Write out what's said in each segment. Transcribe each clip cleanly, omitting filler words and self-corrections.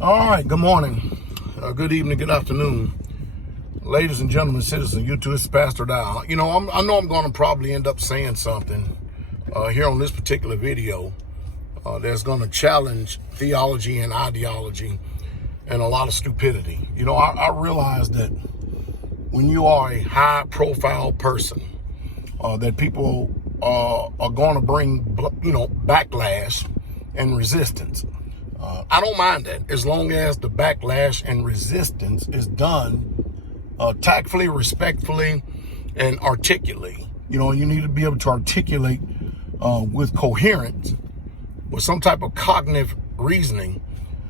All right, good morning, good evening, good afternoon, ladies and gentlemen, citizens. You too, it's Pastor Dow. I know I'm going to probably end up saying something here on this particular video that's going to challenge theology and ideology and a lot of stupidity. I realize that when you are a high-profile person, that people are going to bring, backlash and resistance. I don't mind that as long as the backlash and resistance is done tactfully, respectfully, and articulately. You need to be able to articulate with coherence, with some type of cognitive reasoning,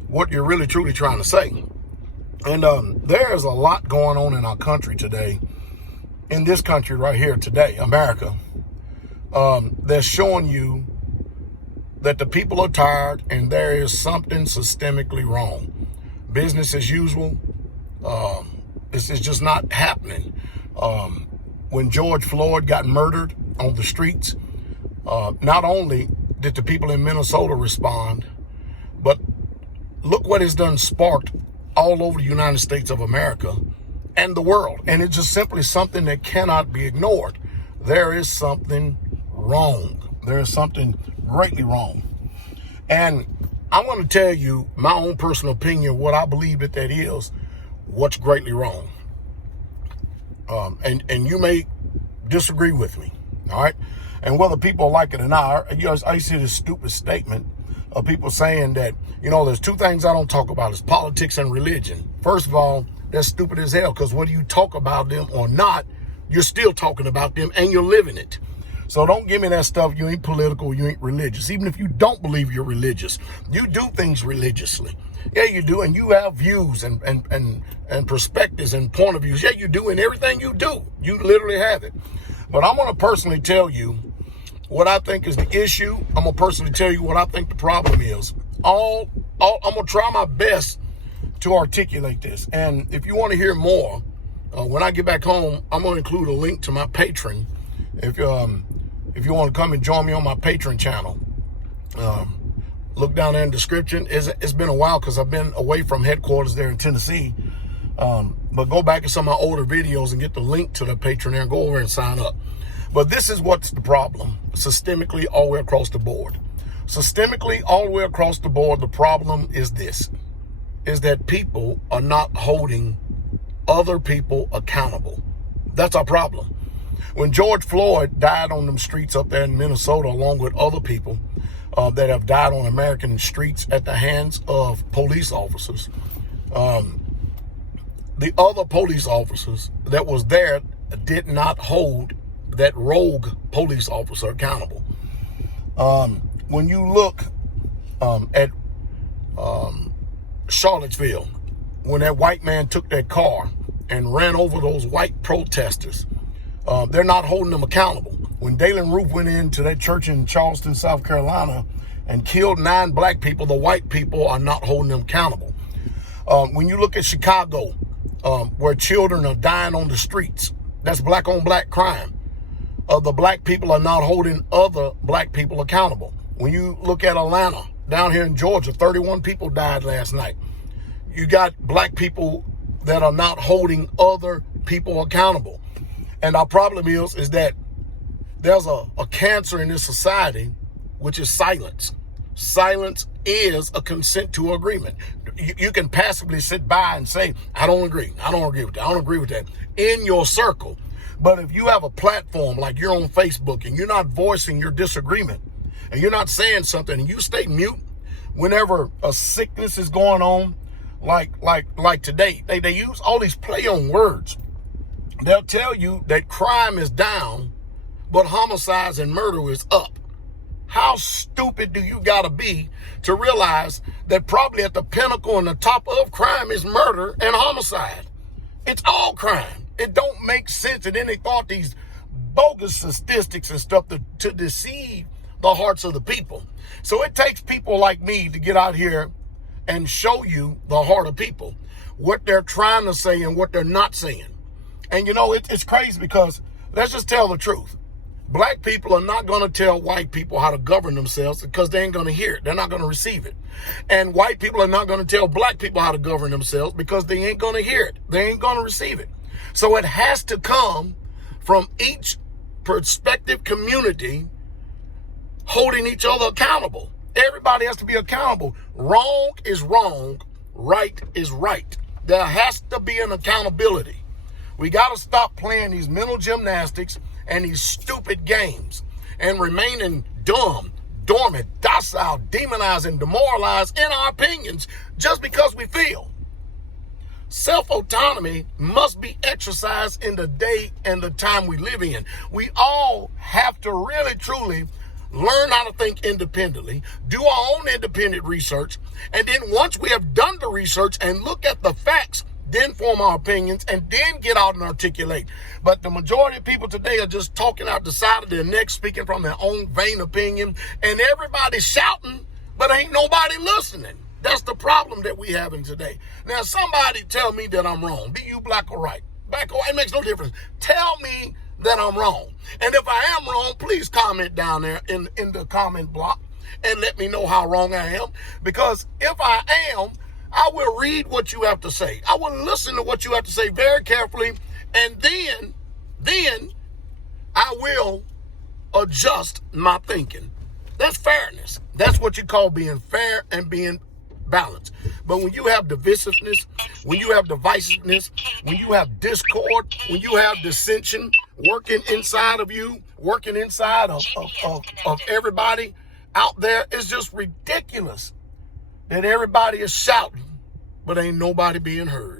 what you're really truly trying to say. And there's a lot going on in our country today, in this country right here today, America, that's showing you that the people are tired and there is something systemically wrong. Business as usual. This is just not happening. When George Floyd got murdered on the streets, not only did the people in Minnesota respond, but look what it's done sparked all over the United States of America and the world. And it's just simply something that cannot be ignored. There is something wrong. There is something greatly wrong. And I want to tell you my own personal opinion, what I believe that is, what's greatly wrong. And you may disagree with me, all right? And whether people like it or not, I see this stupid statement of people saying that, there's two things I don't talk about, is politics and religion. First of all, that's stupid as hell, because whether you talk about them or not, you're still talking about them and you're living it. So don't give me that stuff. You ain't political, you ain't religious. Even if you don't believe you're religious, you do things religiously. Yeah, you do. And you have views and perspectives and point of views. Yeah, you do. And everything you do, you literally have it. But I'm going to personally tell you what I think is the issue. I'm going to personally tell you what I think the problem is. I'm going to try my best to articulate this. And if you want to hear more, when I get back home, I'm going to include a link to my Patreon. If you want to come and join me on my Patreon channel, look down there in the description. It's been a while because I've been away from headquarters there in Tennessee. But go back to some of my older videos and get the link to the Patreon there and go over and sign up. But this is what's the problem, systemically all the way across the board. Systemically all the way across the board, the problem is this, is that people are not holding other people accountable. That's our problem. When George Floyd died on them streets up there in Minnesota, along with other people that have died on American streets at the hands of police officers, the other police officers that was there did not hold that rogue police officer accountable. When you look at Charlottesville, when that white man took that car and ran over those white protesters, they're not holding them accountable. When Daylan Roof went into that church in Charleston, South Carolina, and killed 9 black people, the white people are not holding them accountable. When you look at Chicago, where children are dying on the streets, that's black on black crime. The black people are not holding other black people accountable. When you look at Atlanta, down here in Georgia, 31 people died last night. You got black people that are not holding other people accountable. And our problem is that there's a cancer in this society, which is silence. Silence is a consent to agreement. You can passively sit by and say, I don't agree. I don't agree with that. I don't agree with that in your circle. But if you have a platform like you're on Facebook and you're not voicing your disagreement and you're not saying something and you stay mute whenever a sickness is going on, like today, they use all these play on words. They'll tell you that crime is down, but homicides and murder is up. How stupid do you gotta be to realize that probably at the pinnacle and the top of crime is murder and homicide? It's all crime. It don't make sense. And then they thought these bogus statistics and stuff to deceive the hearts of the people. So it takes people like me to get out here and show you the heart of people, what they're trying to say and what they're not saying. And it's crazy because let's just tell the truth. Black people are not going to tell white people how to govern themselves because they ain't going to hear it. They're not going to receive it. And white people are not going to tell black people how to govern themselves because they ain't going to hear it. They ain't going to receive it. So it has to come from each perspective community holding each other accountable. Everybody has to be accountable. Wrong is wrong. Right is right. There has to be an accountability. We got to stop playing these mental gymnastics and these stupid games and remaining dumb, dormant, docile, demonized, and demoralized in our opinions just because we feel. Self-autonomy must be exercised in the day and the time we live in. We all have to really, truly learn how to think independently, do our own independent research, and then once we have done the research and look at the facts, then form our opinions, and then get out and articulate. But the majority of people today are just talking out the side of their neck, speaking from their own vain opinion, and everybody's shouting, but ain't nobody listening. That's the problem that we having today. Now, somebody tell me that I'm wrong. Be you black or white. Black or white, it makes no difference. Tell me that I'm wrong. And if I am wrong, please comment down there in the comment block and let me know how wrong I am. Because if I am, I will read what you have to say. I will listen to what you have to say very carefully. And then I will adjust my thinking. That's fairness. That's what you call being fair and being balanced. But when you have divisiveness, when you have divisiveness, when you have discord, when you have dissension working inside of you, working inside of everybody out there, it's just ridiculous that everybody is shouting, but ain't nobody being heard.